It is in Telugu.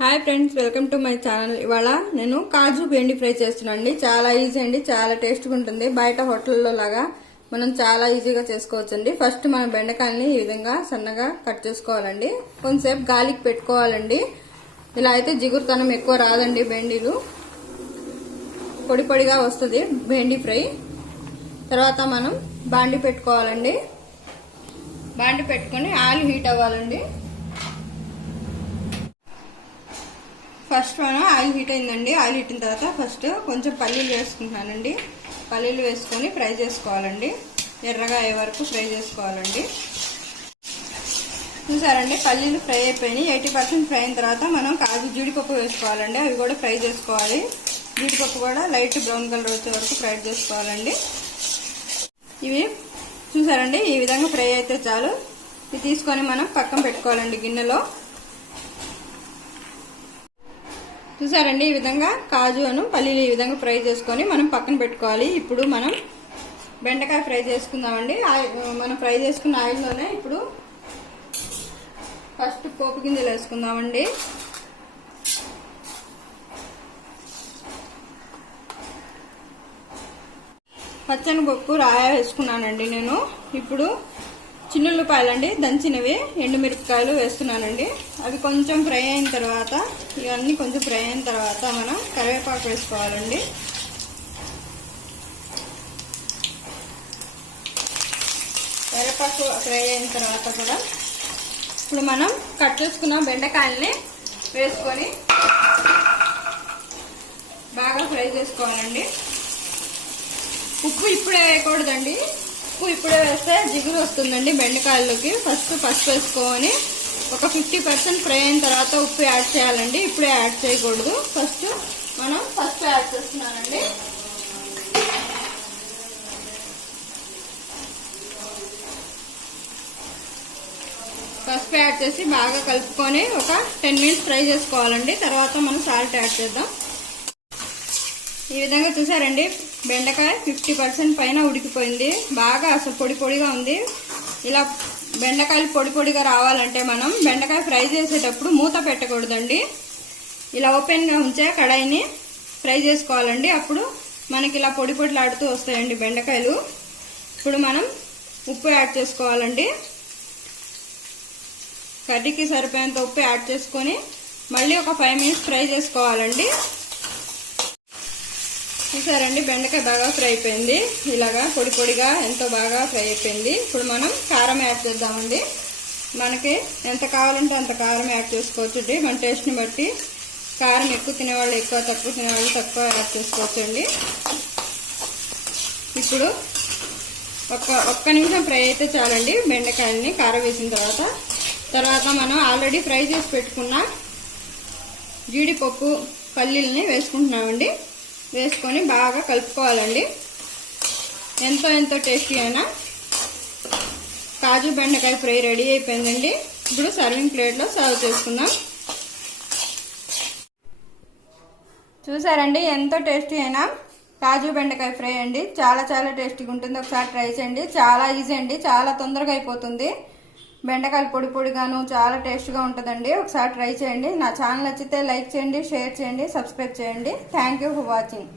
Hi friends, welcome to my channel. ఇవాళ నేను కాజు బెండి ఫ్రై చేస్తున్నాను. చాలా ఈజీ అండి, చాలా టేస్ట్గా ఉంటుంది. బయట హోటల్లో లాగా మనం చాలా ఈజీగా చేసుకోవచ్చండి. ఫస్ట్ మనం బెండకాయలని ఈ విధంగా సన్నగా కట్ చేసుకోవాలండి. కొంతసేపు గాలికి పెట్టుకోవాలండి. ఇలా అయితే జిగురుతనం ఎక్కువ రాదండి. బెండీలు పొడి పొడిగా వస్తుంది బెండి ఫ్రై. తర్వాత మనం బాండి పెట్టుకోవాలండి. బాండి పెట్టుకొని ఆయిల్ హీట్ అవ్వాలండి. ఫస్ట్ మనం ఆయిల్ హీట్ అయిందండి. ఆయిల్ హీట్ అయిన తర్వాత ఫస్ట్ కొంచెం పల్లీలు వేసుకుంటున్నానండి. పల్లీలు వేసుకొని ఫ్రై చేసుకోవాలండి. ఎర్రగా అయ్యే వరకు ఫ్రై చేసుకోవాలండి. చూసారండి, పల్లీలు ఫ్రై అయిపోయినాయి. 80% ఫ్రై అయిన తర్వాత మనం కాజు జీడిపప్పు వేసుకోవాలండి. అవి కూడా ఫ్రై చేసుకోవాలి. జీడిపప్పు కూడా లైట్ బ్రౌన్ కలర్ వచ్చే వరకు ఫ్రై చేసుకోవాలండి. ఇవి చూసారండి, ఈ విధంగా ఫ్రై అయితే చాలు. ఇది తీసుకొని మనం పక్కన పెట్టుకోవాలండి గిన్నెలో. చూసారండి, ఈ విధంగా కాజును పల్లీలు ఈ విధంగా ఫ్రై చేసుకొని మనం పక్కన పెట్టుకోవాలి. ఇప్పుడు మనం బెండకాయ ఫ్రై చేసుకుందామండి. మనం ఫ్రై చేసుకున్న ఆయిల్లోనే ఇప్పుడు ఫస్ట్ పోపు గింజలు వేసుకుందామండి. పచ్చనిపప్పు రాయ వేసుకున్నానండి నేను. ఇప్పుడు చిన్నుల్లిపాయలండి దంచినవి, ఎండుమిరపకాయలు వేస్తున్నానండి. అవి కొంచెం ఫ్రై అయిన తర్వాత, ఇవన్నీ కొంచెం ఫ్రై అయిన తర్వాత మనం కరివేపాకు వేసుకోవాలండి. కరివేపాకు ఫ్రై అయిన తర్వాత కూడా ఇప్పుడు మనం కట్ చేసుకున్న బెండకాయల్ని వేసుకొని బాగా ఫ్రై చేసుకోవాలండి. ఉప్పు ఇప్పుడే వేయకూడదండి. ఉప్పు ఇప్పుడే వేస్తే జిగురు వస్తుందండి బెండకాయల్లోకి. ఫస్ట్ పసుపు వేసుకొని ఒక 50% ఫ్రై అయిన తర్వాత ఉప్పు యాడ్ చేయాలండి. ఇప్పుడే యాడ్ చేయకూడదు. ఫస్ట్ మనం పసుపు యాడ్ చేస్తున్నానండి. పసుపు యాడ్ చేసి బాగా కలుపుకొని ఒక 10 మినిట్స్ ఫ్రై చేసుకోవాలండి. తర్వాత మనం సాల్ట్ యాడ్ చేద్దాం. ఈ విధంగా చూసారండి, బెండకాయ 50% పైన ఉడికిపోయింది. బాగా అసలు పొడి పొడిగా ఉంది. ఇలా బెండకాయలు పొడి పొడిగా రావాలంటే మనం బెండకాయ ఫ్రై చేసేటప్పుడు మూత పెట్టకూడదండి. ఇలా ఓపెన్గా ఉంచే కడాయిని ఫ్రై చేసుకోవాలండి. అప్పుడు మనకి ఇలా పొడి పొడిలాడుతూ వస్తాయండి బెండకాయలు. ఇప్పుడు మనం ఉప్పు యాడ్ చేసుకోవాలండి. కర్రీకి సరిపోయేంత ఉప్పు యాడ్ చేసుకొని మళ్ళీ ఒక 5 మినిట్స్ ఫ్రై చేసుకోవాలండి. చూసారండి, బెండకాయ బాగా ఫ్రై అయిపోయింది. ఇలాగా పొడి పొడిగా ఎంతో బాగా ఫ్రై అయిపోయింది. ఇప్పుడు మనం కారం యాడ్ చేద్దామండి. మనకి ఎంత కావాలంటే అంత కారం యాడ్ చేసుకోవచ్చండి. మన టేస్ట్ని బట్టి కారం ఎక్కువ తినేవాళ్ళు ఎక్కువ, తక్కువ తినేవాళ్ళు తక్కువ యాడ్ చేసుకోవచ్చండి. ఇప్పుడు ఒక్క నిమిషం ఫ్రై అయితే చాలండి బెండకాయలని కారం వేసిన తర్వాత మనం ఆల్రెడీ ఫ్రై చేసి పెట్టుకున్న జీడిపప్పు పల్లీలని వేసుకుంటున్నామండి. వేసుకొని బాగా కలుపుకోవాలండి. ఎంతో టేస్టీ అయినా కాజు బెండకాయ ఫ్రై రెడీ అయిపోయిందండి. ఇప్పుడు సర్వింగ్ ప్లేట్లో సర్వ్ చేసుకుందాం. చూసారండి, ఎంతో టేస్టీ అయినా కాజు బెండకాయ ఫ్రై అండి. చాలా టేస్టీగా ఉంటుంది. ఒకసారి ట్రై చేయండి. చాలా ఈజీ అండి, చాలా తొందరగా అయిపోతుంది. బెండకాయలు పొడి పొడిగాను చాలా టేస్ట్గా ఉంటుందండి. ఒకసారి ట్రై చేయండి. నా ఛానల్ నచ్చితే లైక్ చేయండి, షేర్ చేయండి, సబ్స్క్రైబ్ చేయండి. Thank you for watching.